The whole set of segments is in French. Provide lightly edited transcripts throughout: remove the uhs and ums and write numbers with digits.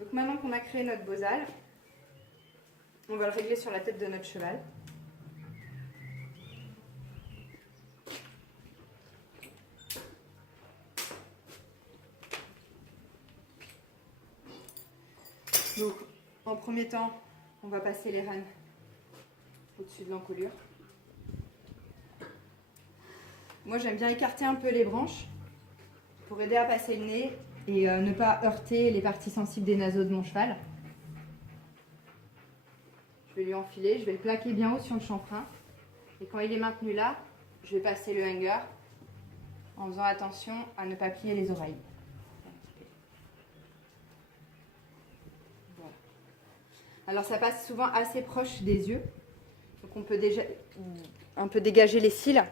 Donc maintenant qu'on a créé notre bosal, on va le régler sur la tête de notre cheval. Donc en premier temps, on va passer les rênes au-dessus de l'encolure. Moi j'aime bien écarter un peu les branches pour aider à passer le nez et ne pas heurter les parties sensibles des naseaux de mon cheval. Je vais lui enfiler, je vais le plaquer bien haut sur le chanfrein. Et quand il est maintenu là, je vais passer le hanger en faisant attention à ne pas plier les oreilles. Voilà. Alors ça passe souvent assez proche des yeux. Donc on peut déjà un peu dégager les cils.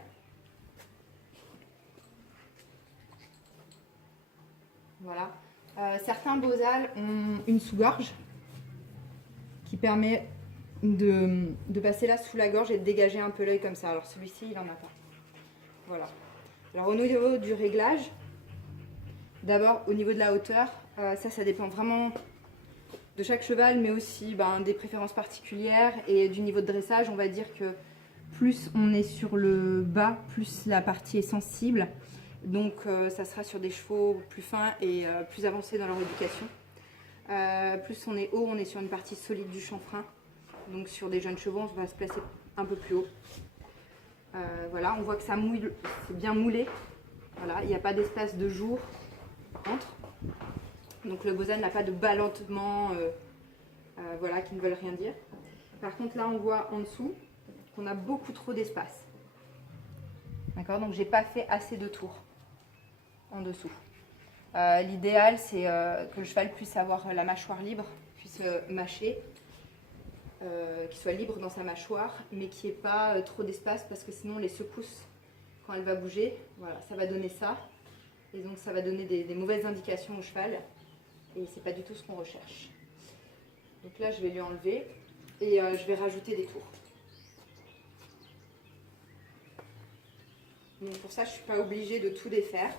Voilà. Certains bosals ont une sous-gorge qui permet de passer là sous la gorge et de dégager un peu l'œil comme ça. Alors celui-ci, il n'en a pas. Voilà. Alors au niveau du réglage, d'abord au niveau de la hauteur, ça dépend vraiment de chaque cheval, mais aussi des préférences particulières et du niveau de dressage. On va dire que plus on est sur le bas, plus la partie est sensible. Donc ça sera sur des chevaux plus fins et plus avancés dans leur éducation. Plus on est haut, on est sur une partie solide du chanfrein. Donc sur des jeunes chevaux, on va se placer un peu plus haut. Voilà, on voit que ça mouille, c'est bien moulé. Voilà, il n'y a pas d'espace de jour entre. Donc le bosal n'a pas de ballonnement voilà, qui ne veulent rien dire. Par contre là on voit en dessous qu'on a beaucoup trop d'espace. D'accord, donc j'ai pas fait assez de tours en dessous. L'idéal c'est que le cheval puisse avoir la mâchoire libre, puisse mâcher, qu'il soit libre dans sa mâchoire, mais qu'il n'y ait pas trop d'espace parce que sinon les secousses, quand elle va bouger, voilà, ça va donner ça. Et donc ça va donner des mauvaises indications au cheval. Et c'est pas du tout ce qu'on recherche. Donc là, je vais lui enlever et je vais rajouter des tours. Donc pour ça, je ne suis pas obligée de tout défaire.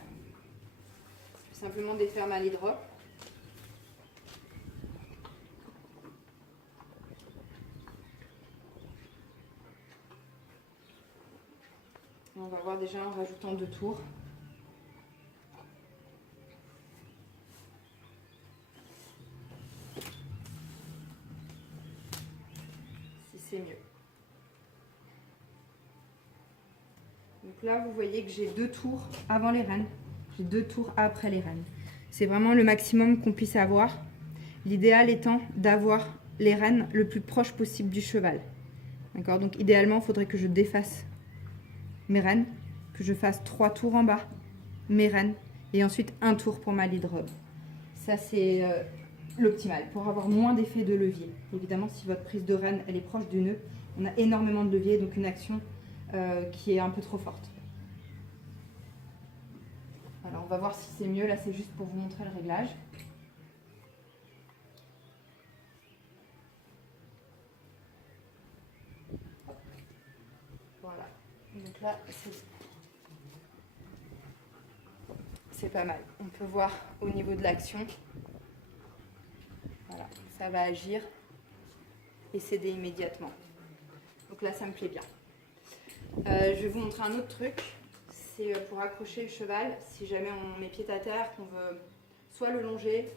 Je vais simplement défaire ma lead rope. On va voir déjà en rajoutant 2 tours. C'est mieux. Donc là, vous voyez que j'ai 2 tours avant les rênes, j'ai 2 tours après les rênes. C'est vraiment le maximum qu'on puisse avoir. L'idéal étant d'avoir les rênes le plus proche possible du cheval. D'accord? Donc idéalement, il faudrait que je défasse mes rênes, que je fasse 3 tours en bas, mes rênes, et ensuite 1 tour pour ma lead robe. Ça, c'est l'optimal pour avoir moins d'effet de levier. Évidemment, si votre prise de rêne elle est proche du nœud, on a énormément de levier, donc une action qui est un peu trop forte. Alors, on va voir si c'est mieux. Là, c'est juste pour vous montrer le réglage. Voilà. Donc là, c'est pas mal. On peut voir au niveau de l'action. Voilà, ça va agir et céder immédiatement. Donc là, ça me plaît bien. Je vais vous montrer un autre truc. C'est pour accrocher le cheval. Si jamais on met pied à terre, qu'on veut soit le longer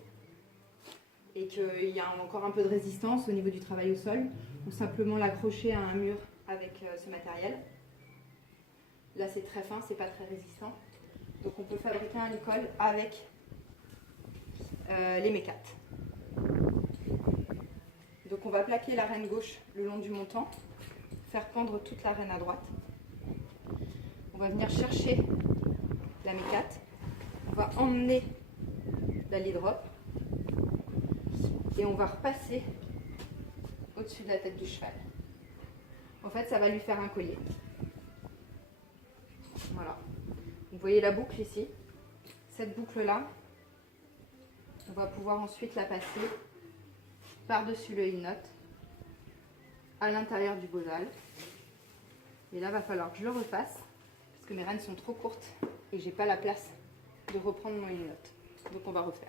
et qu'il y a encore un peu de résistance au niveau du travail au sol, ou simplement l'accrocher à un mur avec ce matériel. Là, c'est très fin, c'est pas très résistant. Donc on peut fabriquer un licol avec les mécates. Donc on va plaquer la rêne gauche le long du montant, faire pendre toute la rêne à droite. On va venir chercher la mécate, on va emmener la lead rope et on va repasser au-dessus de la tête du cheval. En fait, ça va lui faire un collier. Voilà. Vous voyez la boucle ici. Cette boucle-là, on va pouvoir ensuite la passer par-dessus le in-knot à l'intérieur du bosal. Et là, il va falloir que je le refasse parce que mes rênes sont trop courtes et j'ai pas la place de reprendre mon in-knot. Donc on va refaire.